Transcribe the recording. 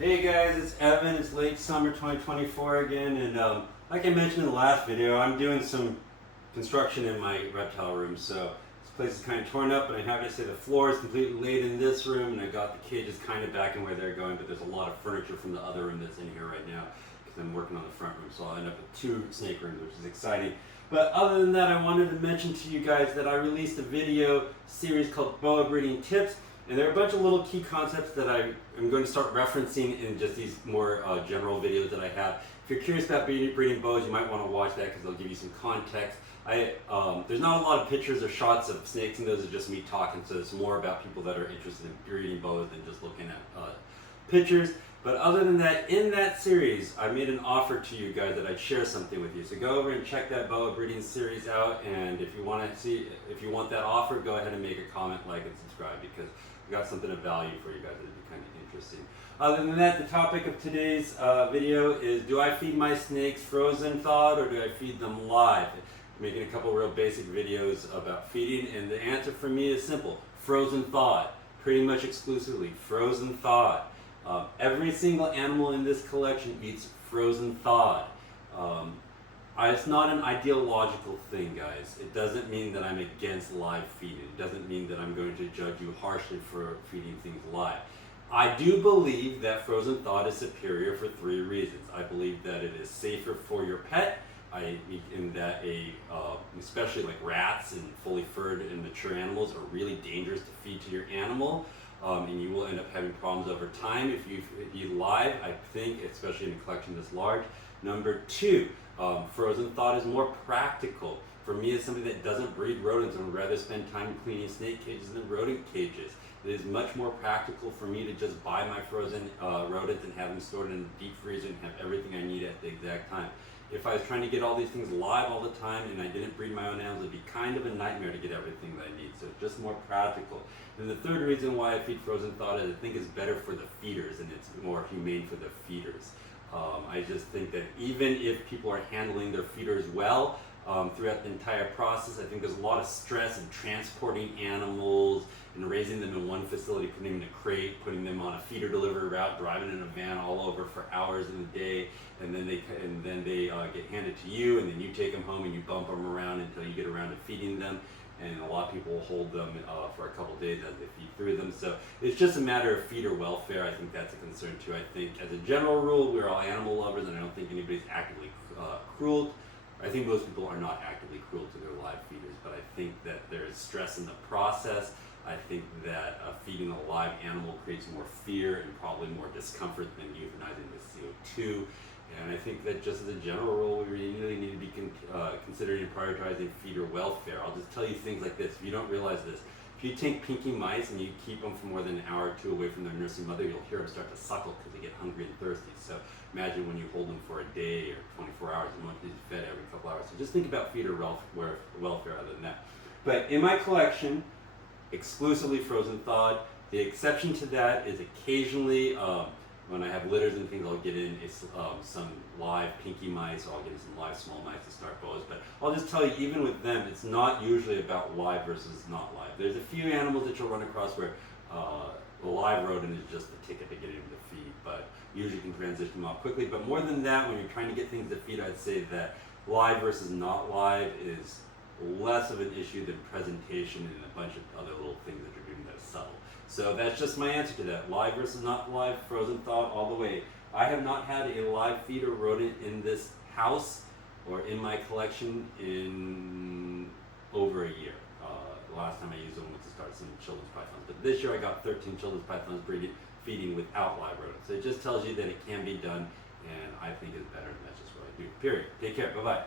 Hey guys, it's Evan. It's late summer 2024 again, and like I mentioned in the last video, I'm doing some construction in my reptile room. So this place is kind of torn up, and I have to say the floor is completely laid in this room, and I got the cages kind of back in where they're going, but there's a lot of furniture from the other room that's in here right now because I'm working on the front room, so I'll end up with 2 snake rooms, which is exciting. But other than that, I wanted to mention to you guys that I released a video series called Boa Breeding Tips. And there are a bunch of little key concepts that I am going to start referencing in just these more general videos that I have. If you're curious about breeding boas, you might want to watch that because they'll give you some context. There's not a lot of pictures or shots of snakes, and those are just me talking, so it's more about people that are interested in breeding boas than just looking at pictures. But other than that, in that series, I made an offer to you guys that I'd share something with you. So go over and check that boa breeding series out, and if you want that offer, go ahead and make a comment, like, and subscribe, because we got something of value for you guys that'd be kind of interesting. Other than that, the topic of today's video is, do I feed my snakes frozen thawed, or do I feed them live? I'm making a couple real basic videos about feeding, and the answer for me is simple: frozen thawed. Pretty much exclusively frozen thawed. Every single animal in this collection eats frozen thawed. It's not an ideological thing, guys. It doesn't mean that I'm against live feeding. It doesn't mean that I'm going to judge you harshly for feeding things live. I do believe that frozen thawed is superior for 3 reasons. I believe that it is safer for your pet, in that especially like rats and fully furred and mature animals are really dangerous to feed to your animal. And you will end up having problems over time if you eat live, I think, especially in a collection this large. Number 2, frozen thawed is more practical. For me, as somebody that doesn't breed rodents and would rather spend time cleaning snake cages than rodent cages, it is much more practical for me to just buy my frozen rodents and have them stored in a deep freezer and have everything I need at the exact time. If I was trying to get all these things live all the time and I didn't breed my own animals, it'd be kind of a nightmare to get everything that I need. So it's just more practical. And the third reason why I feed frozen thawed is I think it's better for the feeders, and it's more humane for the feeders. I just think that even if people are handling their feeders well throughout the entire process, I think there's a lot of stress in transporting animals and raising them in one facility, putting them in a crate, putting them on a feeder delivery route, driving in a van all over for hours in the day, and then they get handed to you, and then you take them home and you bump them around until you get around to feeding them. And a lot of people will hold them for a couple days as they feed through them. So it's just a matter of feeder welfare. I think that's a concern too. I think as a general rule, we're all animal lovers, and I don't think anybody's actively cruel. I think most people are not actively cruel to their live feeders, but I think that there is stress in the process. I think that feeding a live animal creates more fear and probably more discomfort than euthanizing the CO2. And I think that just as a general rule, we really need to be considering and prioritizing feeder welfare. I'll just tell you things like this. If you don't realize this, if you take pinky mice and you keep them for more than an hour or 2 away from their nursing mother, you'll hear them start to suckle because they get hungry and thirsty. So imagine when you hold them for a day or 24 hours, you want to be fed every couple hours. So just think about feeder welfare other than that. But in my collection, exclusively frozen thawed. The exception to that is occasionally, when I have litters and things, I'll get in some live pinky mice, or I'll get in some live small mice to start boas. But I'll just tell you, even with them, it's not usually about live versus not live. There's a few animals that you'll run across where the live rodent is just the ticket to get into the feed, but usually you can transition them off quickly. But more than that, when you're trying to get things to feed, I'd say that live versus not live is less of an issue than presentation and a bunch of other little things that you're doing that are subtle. So that's just my answer to that. Live versus not live, frozen thawed all the way. I have not had a live feeder rodent in this house or in my collection in over a year. The last time I used them was to start some children's pythons. But this year I got 13 children's pythons feeding without live rodents. So it just tells you that it can be done, and I think it's better, and that's just what I do. Period. Take care. Bye-bye.